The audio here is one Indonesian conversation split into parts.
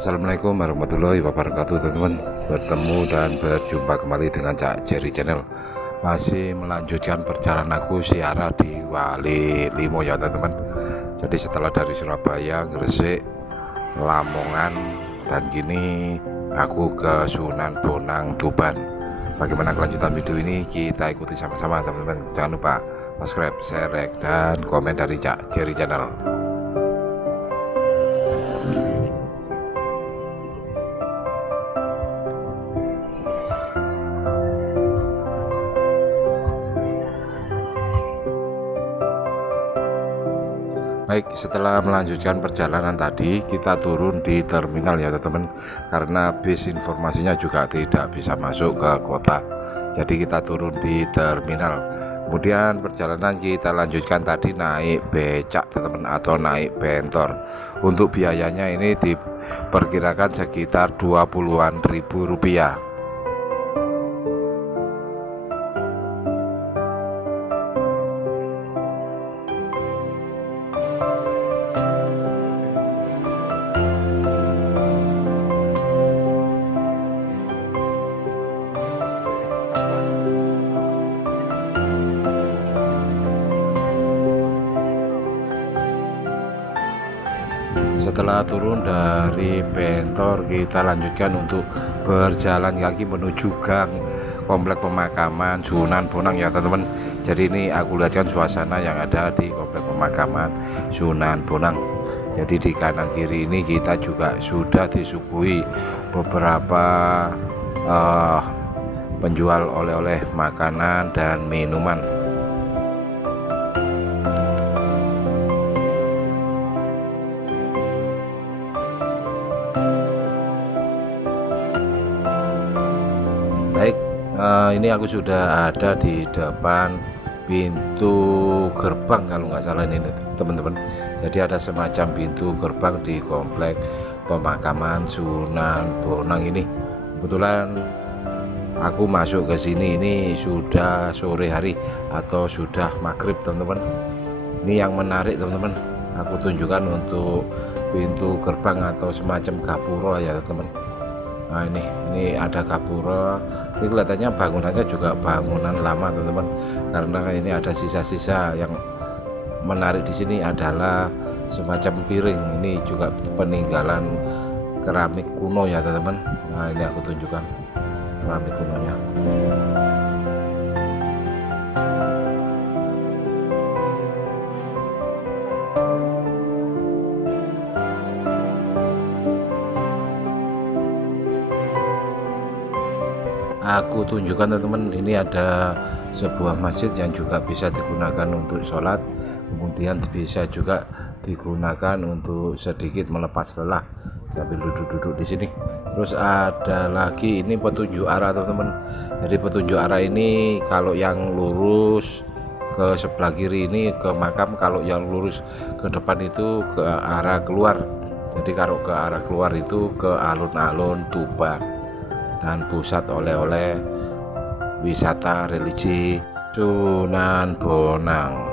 Assalamualaikum warahmatullahi wabarakatuh teman-teman. Bertemu dan berjumpa kembali dengan Cak Jerry Channel. Masih melanjutkan perjalanan aku siara di Wali Limo ya teman-teman. Jadi setelah dari Surabaya, Gresik, Lamongan, dan kini aku ke Sunan Bonang, Tuban. Bagaimana kelanjutan video ini kita ikuti sama-sama teman-teman. Jangan lupa subscribe, share, like, dan komen dari Cak Jerry Channel. Baik, setelah melanjutkan perjalanan tadi, kita turun di terminal ya teman-teman, karena bis informasinya juga tidak bisa masuk ke kota. Jadi kita turun di terminal. Kemudian perjalanan kita lanjutkan tadi naik becak teman-teman, atau naik bentor. Untuk biayanya ini diperkirakan sekitar 20-an ribu rupiah. Setelah turun dari bentor, kita lanjutkan untuk berjalan kaki menuju gang komplek pemakaman Sunan Bonang ya teman-teman. Jadi ini aku lihatkan suasana yang ada di komplek pemakaman Sunan Bonang. Jadi di kanan kiri ini kita juga sudah disuguhi beberapa penjual oleh-oleh makanan dan minuman. Baik, ini aku sudah ada di depan pintu gerbang kalau nggak salah ini teman-teman. Jadi ada semacam pintu gerbang di komplek pemakaman Sunan Bonang ini. Kebetulan aku masuk ke sini ini sudah sore hari atau sudah maghrib teman-teman. Ini yang menarik teman-teman, aku tunjukkan untuk pintu gerbang atau semacam gapura ya teman-teman. Nah ini ada gapura. Ini kelihatannya bangunannya juga bangunan lama teman-teman, karena ini ada sisa-sisa. Yang menarik di sini adalah semacam piring. Ini juga peninggalan keramik kuno ya teman-teman. Nah ini aku tunjukkan keramik kunonya. Aku tunjukkan teman-teman, ini ada sebuah masjid yang juga bisa digunakan untuk sholat, kemudian bisa juga digunakan untuk sedikit melepas lelah sambil duduk-duduk di sini. Terus ada lagi ini petunjuk arah teman-teman. Jadi petunjuk arah ini kalau yang lurus ke sebelah kiri ini ke makam, kalau yang lurus ke depan itu ke arah keluar. Jadi kalau ke arah keluar itu ke alun-alun Tuban dan pusat oleh-oleh wisata religi Sunan Bonang.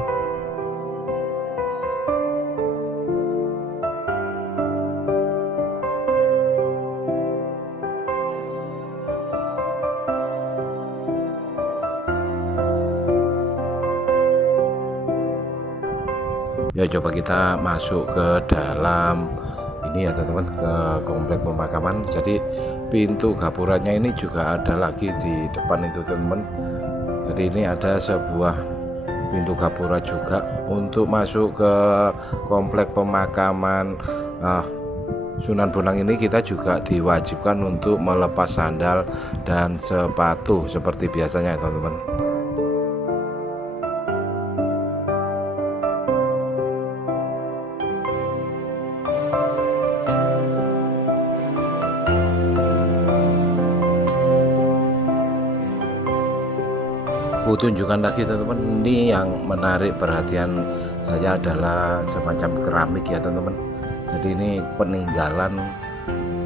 Ya coba kita masuk ke dalam ini ya teman-teman, ke komplek pemakaman. Jadi pintu gapuranya ini juga ada lagi di depan itu teman-teman. Jadi ini ada sebuah pintu gapura juga. Untuk masuk ke komplek pemakaman Sunan Bonang ini kita juga diwajibkan untuk melepas sandal dan sepatu seperti biasanya ya teman-teman. Aku tunjukkan lagi teman-teman, ini yang menarik perhatian saya adalah semacam keramik ya teman-teman. Jadi ini peninggalan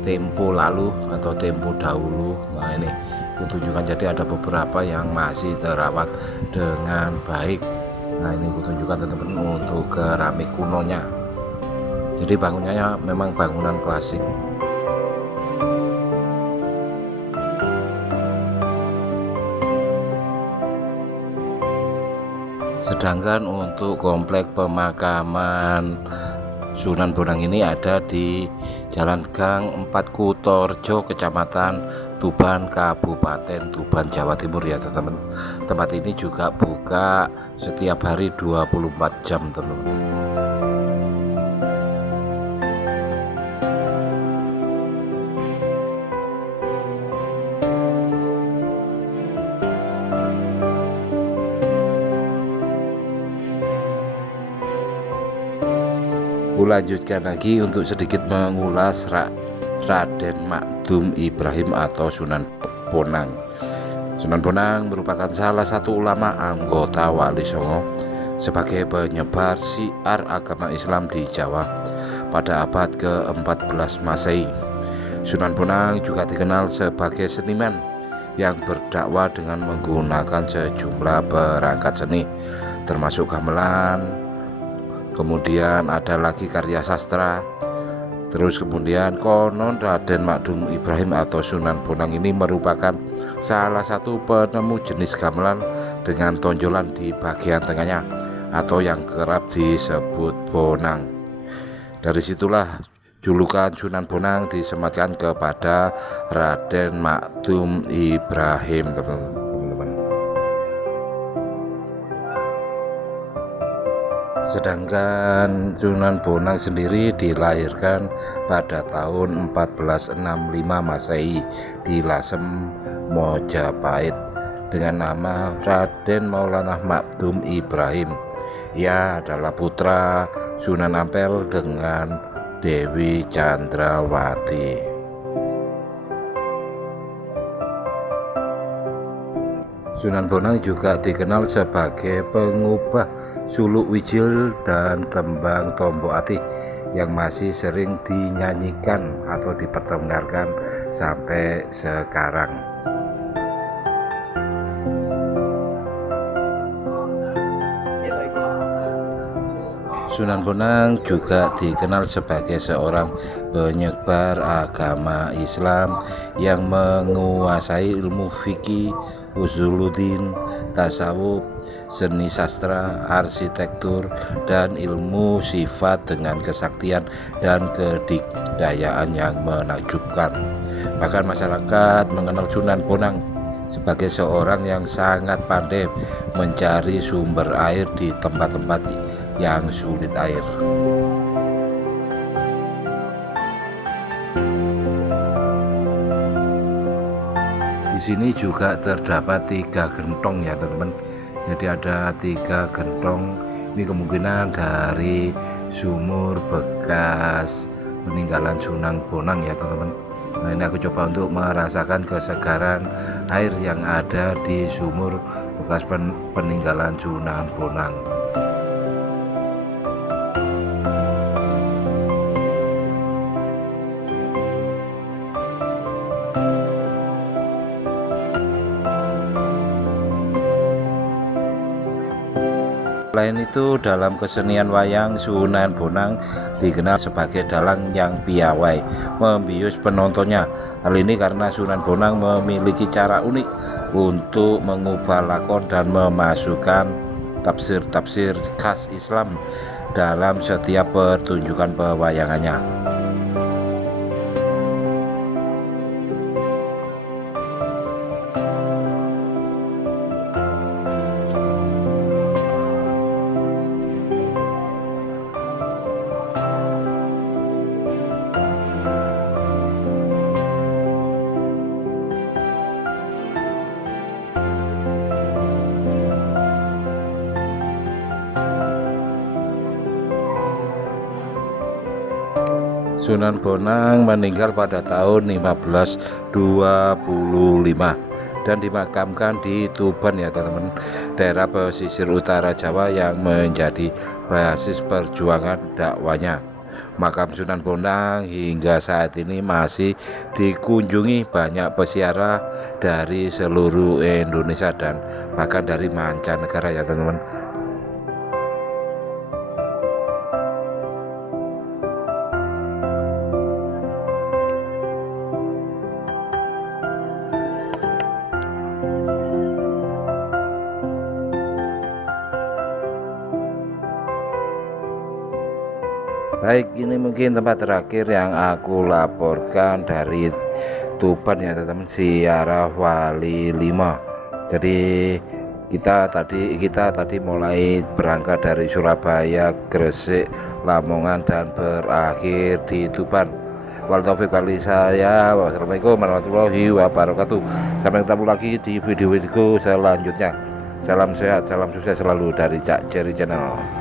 tempo lalu atau tempo dahulu. Nah ini aku tunjukkan, jadi ada beberapa yang masih terawat dengan baik. Nah ini aku tunjukkan teman-teman untuk keramik kunonya. Jadi bangunannya memang bangunan klasik. Sedangkan untuk komplek pemakaman Sunan Bonang ini ada di Jalan Gang 4 Kutorjo, Kecamatan Tuban, Kabupaten Tuban, Jawa Timur ya teman-teman. Tempat ini juga buka setiap hari 24 jam teman-teman. Lanjutkan lagi untuk sedikit mengulas Raden Makdum Ibrahim atau Sunan Bonang. Sunan Bonang merupakan salah satu ulama anggota Wali Songo sebagai penyebar syiar agama Islam di Jawa pada abad ke-14 Masehi. Sunan Bonang juga dikenal sebagai seniman yang berdakwah dengan menggunakan sejumlah perangkat seni termasuk gamelan. Kemudian ada lagi karya sastra. Terus kemudian konon Raden Makdum Ibrahim atau Sunan Bonang ini merupakan salah satu penemu jenis gamelan dengan tonjolan di bagian tengahnya atau yang kerap disebut bonang. Dari situlah julukan Sunan Bonang disematkan kepada Raden Makdum Ibrahim, teman-teman. Sedangkan Sunan Bonang sendiri dilahirkan pada tahun 1465 Masehi di Lasem, Mojapahit dengan nama Raden Maulana Makdum Ibrahim. Ia adalah putra Sunan Ampel dengan Dewi Chandrawati. Sunan Bonang juga dikenal sebagai pengubah suluk wijil dan tembang Tombok Ati yang masih sering dinyanyikan atau diperdengarkan sampai sekarang. Sunan Bonang juga dikenal sebagai seorang penyebar agama Islam yang menguasai ilmu fikih, usuluddin, tasawuf, seni sastra, arsitektur, dan ilmu sifat dengan kesaktian dan kedikdayaan yang menakjubkan. Bahkan masyarakat mengenal Sunan Bonang sebagai seorang yang sangat pandai mencari sumber air di tempat-tempat yang sulit air. Di sini juga terdapat 3 gentong ya teman-teman. Jadi ada 3 gentong. Ini kemungkinan dari sumur bekas peninggalan Sunan Bonang ya teman-teman. Nah, ini aku coba untuk merasakan kesegaran air yang ada di sumur bekas peninggalan Sunan Bonang. Selain itu, dalam kesenian wayang, Sunan Bonang dikenal sebagai dalang yang piawai, membius penontonnya. Hal ini karena Sunan Bonang memiliki cara unik untuk mengubah lakon dan memasukkan tafsir-tafsir khas Islam dalam setiap pertunjukan pewayangannya. Sunan Bonang meninggal pada tahun 1525 dan dimakamkan di Tuban ya teman-teman, daerah pesisir utara Jawa yang menjadi basis perjuangan dakwanya. Makam Sunan Bonang hingga saat ini masih dikunjungi banyak peziarah dari seluruh Indonesia dan bahkan dari mancanegara ya teman-teman. Baik, ini mungkin tempat terakhir yang aku laporkan dari Tuban ya teman-teman, Ziarah Wali 5. Jadi kita tadi mulai berangkat dari Surabaya, Gresik, Lamongan dan berakhir di Tuban. Wal taufik wal hidayah. Wassalamualaikum warahmatullahi wabarakatuh. Sampai ketemu lagi di video-video selanjutnya. Salam sehat, salam sukses selalu dari Cak Jerry Channel.